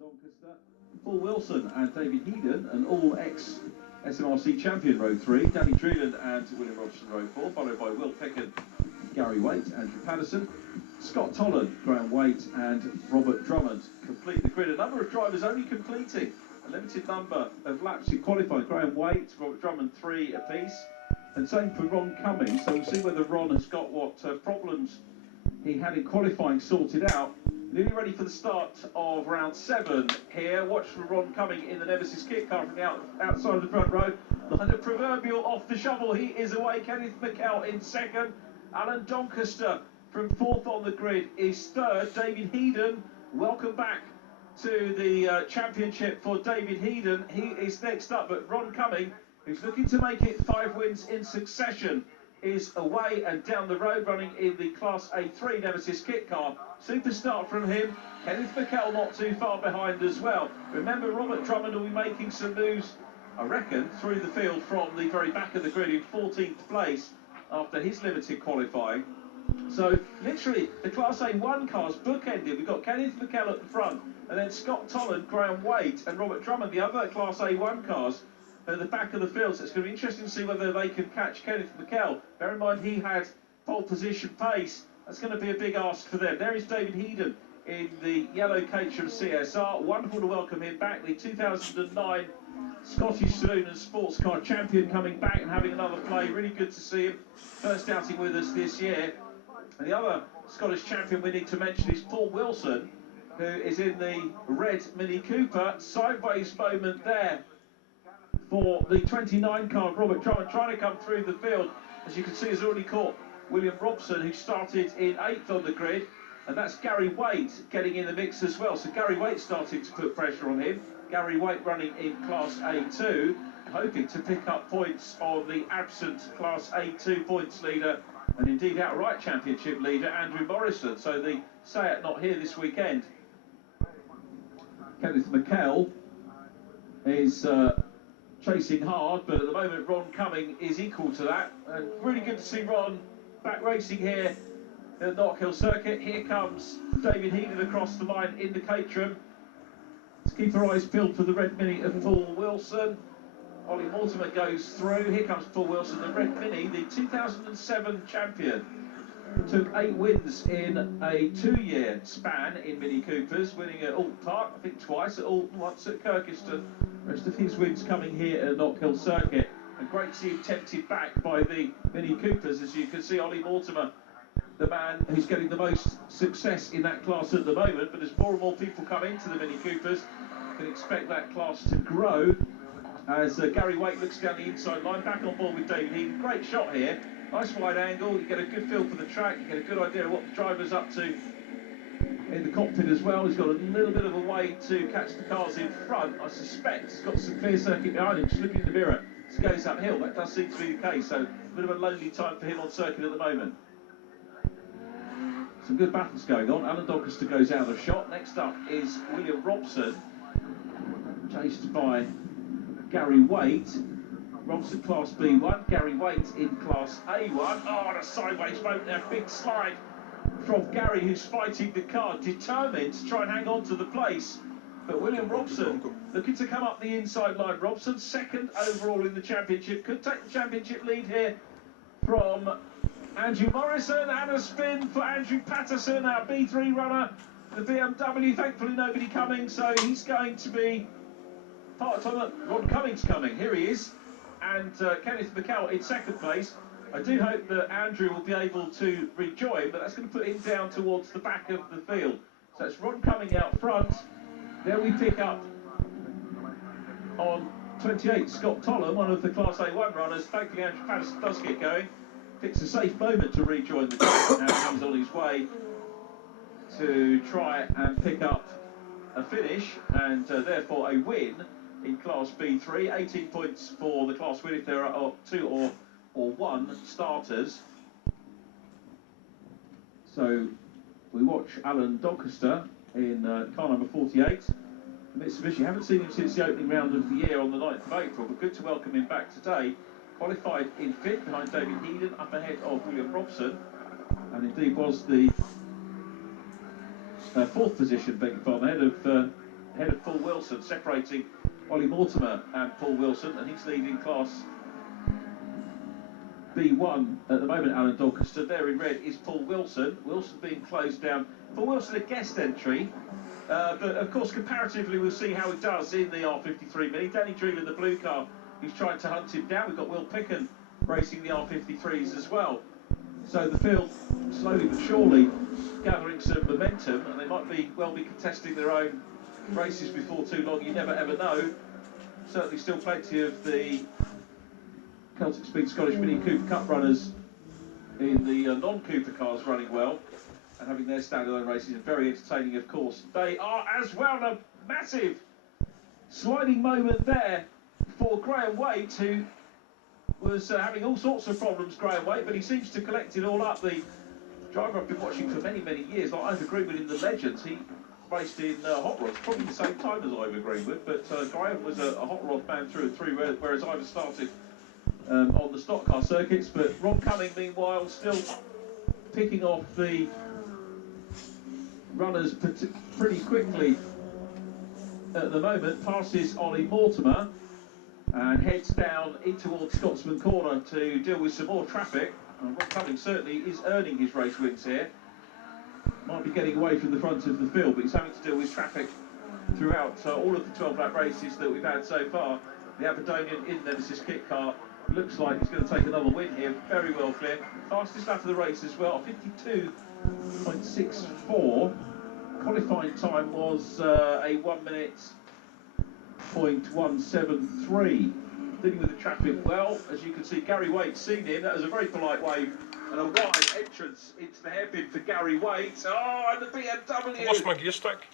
Doncaster, Paul Wilson and David Headon, an all ex-SMRC champion row 3, Danny Druland and William Robson row 4, followed by Will Pickett, Gary Waite, Andrew Patterson, Scott Tolland, Graham Waite and Robert Drummond complete the grid. A number of drivers only completing a limited number of laps in qualifying. Graham Waite, Robert Drummond 3 apiece, and same for Ron Cummings. So we'll see whether Ron has got what problems he had in qualifying sorted out. Nearly ready for the start of round 7 here. Watch for Ron Cumming in the Nemesis kit car from the outside of the front row. The proverbial off the shovel, he is away. Kenneth McKell in second. Alan Doncaster from 4th on the grid is 3rd. David Headon, welcome back to the championship for David Headon. He is next up, but Ron Cumming, who's looking to make it 5 wins in succession, is away and down the road running in the Class A3 Nemesis kit car. Super start from him. Kenneth McKell not too far behind as well. Remember, Robert Drummond will be making some moves, I reckon, through the field from the very back of the grid in 14th place after his limited qualifying. So literally the Class A1 cars bookended. We've got Kenneth McKell at the front, and then Scott Tolland, Graham Waite and Robert Drummond, the other Class A1 cars, at the back of the field. So it's going to be interesting to see whether they can catch Kenneth McKell. Bear in mind he had pole position pace. That's going to be a big ask for them. There is David Headon in the yellow Caterham CSR. Wonderful to welcome him back. The 2009 Scottish Saloon and Sports Car champion coming back and having another play. Really good to see him. First outing with us this year. And the other Scottish champion we need to mention is Paul Wilson, who is in the red Mini Cooper. Sideways moment there for the 29 car, Robert Drummond, trying to come through the field. As you can see, has already caught William Robson, who started in 8th on the grid, and that's Gary Waite getting in the mix as well. So Gary Waite starting to put pressure on him. Gary Waite running in Class A2, hoping to pick up points on the absent Class A2 points leader and indeed outright championship leader Andrew Morrison. So the Seat not here this weekend. Kenneth McKell is chasing hard, but at the moment Ron Cumming is equal to that, and really good to see Ron back racing here at Knockhill Circuit. Here comes David Headon across the line in the Caterham. Let's keep our eyes peeled for the red Mini of Paul Wilson. Ollie Mortimer goes through. Here comes Paul Wilson, the red Mini, the 2007 champion. Took 8 wins in a 2-year span in Mini Coopers, winning at Alt Park, I think twice, at Alt, once at Kirkiston. Rest of his wins coming here at Knockhill Circuit. And great to see him tempted back by the Mini Coopers. As you can see, Ollie Mortimer, the man who's getting the most success in that class at the moment. But as more and more people come into the Mini Coopers, you can expect that class to grow. As Gary Waite looks down the inside line, back on board with David Headon. Great shot here. Nice wide angle, you get a good feel for the track, you get a good idea of what the driver's up to in the cockpit as well. He's got a little bit of a way to catch the cars in front. I suspect he's got some clear circuit behind him. Just looking in the mirror, it goes uphill. That does seem to be the case, so a bit of a lonely time for him on circuit at the moment. Some good battles going on. Alan Doncaster goes out of shot. Next up is William Robson, chased by Gary Waite. Robson Class B1, Gary Waite in Class A1. Oh, and a sideways moment there, big slide from Gary, who's fighting the car, determined to try and hang on to the place. But William Robson looking to come up the inside line. Robson, 2nd overall in the championship, could take the championship lead here from Andrew Morrison, and a spin for Andrew Patterson, our B3 runner, the BMW. Thankfully nobody coming, so he's going to be part of it. Ron Cummings coming, here he is. And Kenneth McKell in 2nd place. I do hope that Andrew will be able to rejoin, but that's going to put him down towards the back of the field. So it's Ron Cumming out front. There we pick up on 28, Scott Tolland, one of the Class A1 runners. Thankfully Andrew Patterson does get going. Picks a safe moment to rejoin the team, and he's on his way to try and pick up a finish, and therefore a win in Class B3, 18 points for the class win if there are 2 or 1 starters. So we watch Alan Doncaster in car number 48. Mitsubishi, haven't seen him since the opening round of the year on the 9th of April, but good to welcome him back today. Qualified in 5th behind David Headon, up ahead of William Robson, and indeed was the 4th position, beg your pardon, ahead of ahead of Paul Wilson, separating Ollie Mortimer and Paul Wilson, and he's leading class B1 at the moment. Alan Dorcaston there in red is Paul Wilson. Wilson being closed down. Paul Wilson a guest entry, but of course comparatively we'll see how he does in the R53 Mini. Danny Dreel in the blue car, he's trying to hunt him down. We've got Will Picken racing the R53s as well. So the field slowly but surely gathering some momentum, and they might well be contesting their own races before too long. You never ever know. Certainly still plenty of the Celtic Speed Scottish Mini Cooper Cup runners in the non-Cooper cars running well and having their standalone races, and very entertaining of course they are as well. A massive sliding moment there for Graham Waite, who was having all sorts of problems, Graham Waite, but he seems to collect it all up. The driver I've been watching for many years, like Ivor Greenwood in the Legends, he raced in hot rods probably the same time as Ivor Greenwood, but Graham was a hot rod man through and through, whereas Ivor started on the stock car circuits. But Rob Cumming meanwhile still picking off the runners pretty quickly at the moment, passes Ollie Mortimer and heads down in towards Scotsman Corner to deal with some more traffic. Rob Cumming certainly is earning his race wins here. Might be getting away from the front of the field, but he's having to deal with traffic throughout all of the 12 lap races that we've had so far. The Aberdonian in Nemesis kit car looks like he's going to take another win here. Very well clear. Fastest lap of the race as well, 52.64. Qualifying time was a 1 minute .173. Dealing with the traffic well, as you can see. Gary Waite seen in. That was a very polite wave and a wide entrance into the hairpin for Gary Waite. Oh, and the BMW. I lost my gear stick.